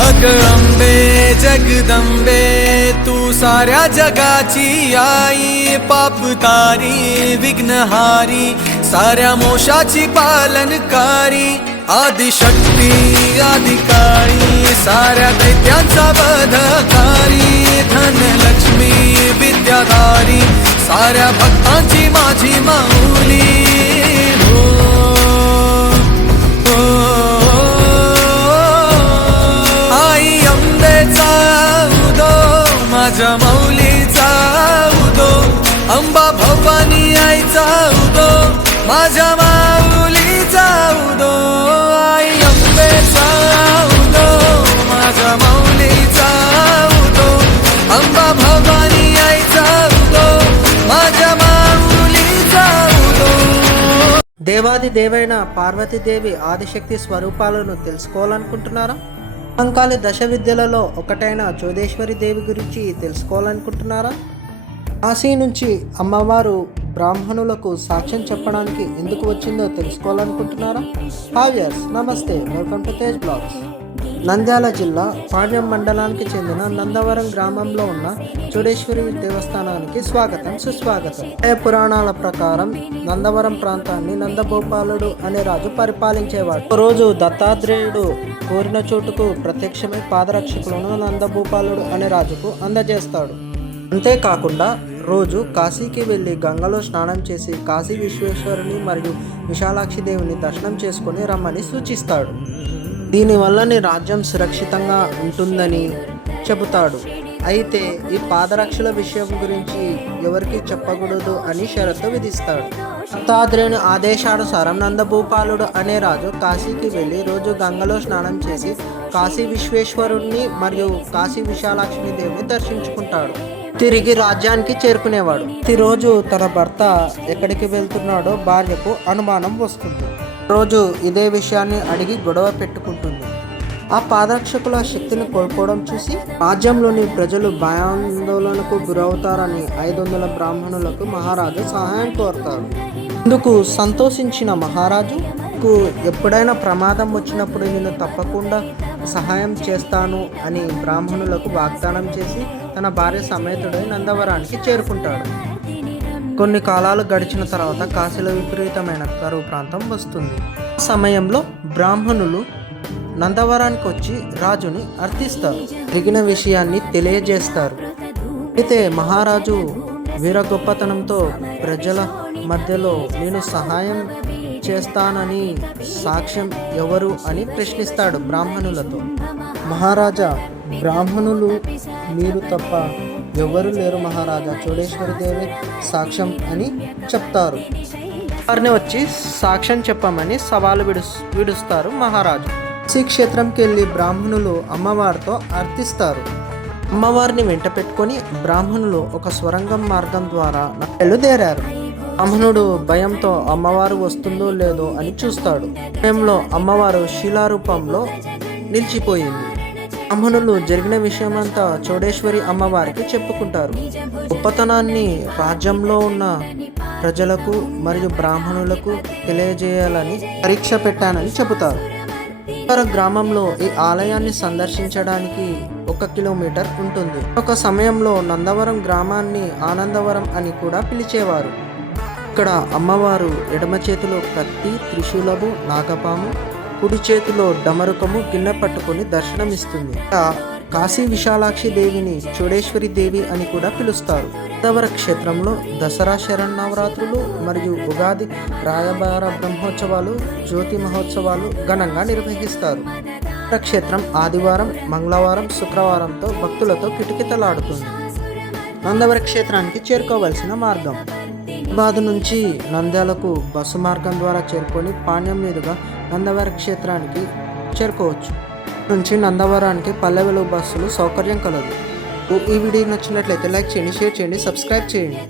अग अंबे जगदंबे तू साऱ्या जगाची आई, पाप तारी विघ्नहारी साऱ्या मोशाची पालनकारी, आदिशक्ती आदिकाळी साऱ्या दैत्यांचा वधकारी, धनलक्ष्मी विद्याधारी साऱ्या भक्तांची माझी माऊली। हो आई अंबेचा उदो माझ्या माऊलीचा उदो, अंबा भवानी आईचा उदो माझ्या माऊलीचा उदो, आई अंबेचा उदो माझ्या माऊलीचा उदो, अंबा भवानी आईचा उदो माझ्या माऊलीचा उदो। దేవాది దేవైన పార్వతీదేవి ఆదిశక్తి స్వరూపాలను తెలుసుకోవాలనుకుంటున్నారా? అంకాలి దశ విద్యలలో ఒకటైన చోదేశ్వరి దేవి గురించి తెలుసుకోవాలనుకుంటున్నారా? కాశీ నుంచి అమ్మవారు బ్రాహ్మణులకు సాక్ష్యం చెప్పడానికి ఎందుకు వచ్చిందో తెలుసుకోవాలనుకుంటున్నారా? హావ్యర్స్ నమస్తే, welcome to Tej blogs. Nandyal జిల్లా పాణ్యం మండలానికి చెందిన నందవరం గ్రామంలో ఉన్న చోడేశ్వరి దేవస్థానానికి స్వాగతం సుస్వాగతం. పురాణాల ప్రకారం నందవరం ప్రాంతాన్ని నందభూపాలుడు అనే రాజు పరిపాలించేవాడు. రోజు దత్తాత్రేయుడు కోరిన చోటుకు ప్రత్యక్షమై పాదరక్షకులను నందభూపాలుడు అనే రాజుకు అందజేస్తాడు. అంతేకాకుండా రోజు కాశీకి వెళ్ళి గంగలో స్నానం చేసి కాశీ విశ్వేశ్వరుని మరియు విశాలాక్షి దేవిని దర్శనం చేసుకుని రమ్మని సూచిస్తాడు. దీనివల్ల నీ రాజ్యం సురక్షితంగా ఉంటుందని చెబుతాడు. అయితే ఈ పాదరక్షల విషయం గురించి ఎవరికి చెప్పకూడదు అని షరతు విధిస్తాడు. దత్తాత్రేయుని ఆదేశానుసారం నందభూపాలుడు అనే రాజు కాశీకి వెళ్ళి రోజు గంగలో స్నానం చేసి కాశీ విశ్వేశ్వరుణ్ణి మరియు కాశీ విశాలాక్షిని దేవిని దర్శించుకుంటాడు. తిరిగి రాజ్యానికి చేరుకునేవాడు. ప్రతిరోజు తన భర్త ఎక్కడికి వెళ్తున్నాడో భార్యకు అనుమానం వస్తుంది. రోజు ఇదే విషయాన్ని అడిగి గొడవ పెట్టుకుంటుంది. ఆ పాదరక్షకుల శక్తిని కోల్పోవడం చూసి రాజ్యంలోని ప్రజలు భయాందోళనకు గురవుతారని 500 బ్రాహ్మణులకు మహారాజు సహాయం కోరుతాడు. ఇందుకు సంతోషించిన మహారాజుకు ఎప్పుడైనా ప్రమాదం వచ్చినప్పుడు నేను తప్పకుండా సహాయం చేస్తాను అని బ్రాహ్మణులకు వాగ్దానం చేసి తన భార్య సమేతుడై నందవరానికి చేరుకుంటాడు. కొన్ని కాలాలు గడిచిన తర్వాత కాశీలో విపరీతమైన కరువు ప్రాంతం వస్తుంది. ఆ సమయంలో బ్రాహ్మణులు నందవరానికి వచ్చి రాజుని అర్థిస్తారు. జరిగిన విషయాన్ని తెలియజేస్తారు. అయితే మహారాజు వీర గొప్పతనంతో ప్రజల మధ్యలో నేను సహాయం చేస్తానని సాక్ష్యం ఎవరు అని ప్రశ్నిస్తాడు బ్రాహ్మణులతో. మహారాజా, బ్రాహ్మణులు మీరు తప్ప ఎవరు లేరు మహారాజా, చోడేశ్వరి దేవి సాక్ష్యం అని చెప్తారు. వారిని వచ్చి సాక్ష్యం చెప్పమని సవాలు విడుస్తారు మహారాజు. క్షేత్రంకి వెళ్ళి బ్రాహ్మణులు అమ్మవారితో అర్థిస్తారు. అమ్మవారిని వెంట పెట్టుకొని బ్రాహ్మణులు ఒక స్వరంగం మార్గం ద్వారా బయలుదేరారు. బ్రాహ్మణుడు భయంతో అమ్మవారు వస్తుందో లేదో అని చూస్తాడు. సమయంలో అమ్మవారు శిలారూపంలో నిలిచిపోయింది. బ్రాహ్మణులు జరిగిన విషయమంతా చోడేశ్వరి అమ్మవారికి చెప్పుకుంటారు. గొప్పతనాన్ని రాజ్యంలో ఉన్న ప్రజలకు మరియు బ్రాహ్మణులకు తెలియజేయాలని పరీక్ష పెట్టానని చెబుతారు. గ్రామంలో ఈ ఆలయాన్ని సందర్శించడానికి 1 కిలోమీటర్ ఉంటుంది. ఒక సమయంలో నందవరం గ్రామాన్ని ఆనందవరం అని కూడా పిలిచేవారు. ఇక్కడ అమ్మవారు ఎడమ చేతిలో కత్తి, త్రిశూలము, నాగపాము, కుడి చేతిలో డమరుకము గిన్నె పట్టుకొని దర్శనమిస్తుంది. కాశీ విశాలాక్షి దేవిని చోడేశ్వరి దేవి అని కూడా పిలుస్తారు. నందవర క్షేత్రంలో దసరా శరన్నవరాత్రులు మరియు ఉగాది రాయబార బ్రహ్మోత్సవాలు, జ్యోతి మహోత్సవాలు ఘనంగా నిర్వహిస్తారు. క్షేత్రం ఆదివారం, మంగళవారం, శుక్రవారంతో భక్తులతో కిటకిటలాడుతుంది. నందవర క్షేత్రానికి చేరుకోవలసిన మార్గం: హైదరాబాద్ నుంచి నంద్యాలకు బస్సు మార్గం ద్వారా చేరుకొని పాణ్యం మీదుగా నందవర క్షేత్రానికి చేరుకోవచ్చు. నుంచి నందవరానికి పల్లె వెలుగు బస్సులు సౌకర్యం కలదు. ఈ వీడియో నచ్చినట్లయితే లైక్ చేయండి, షేర్ చేయండి, సబ్స్క్రైబ్ చేయండి.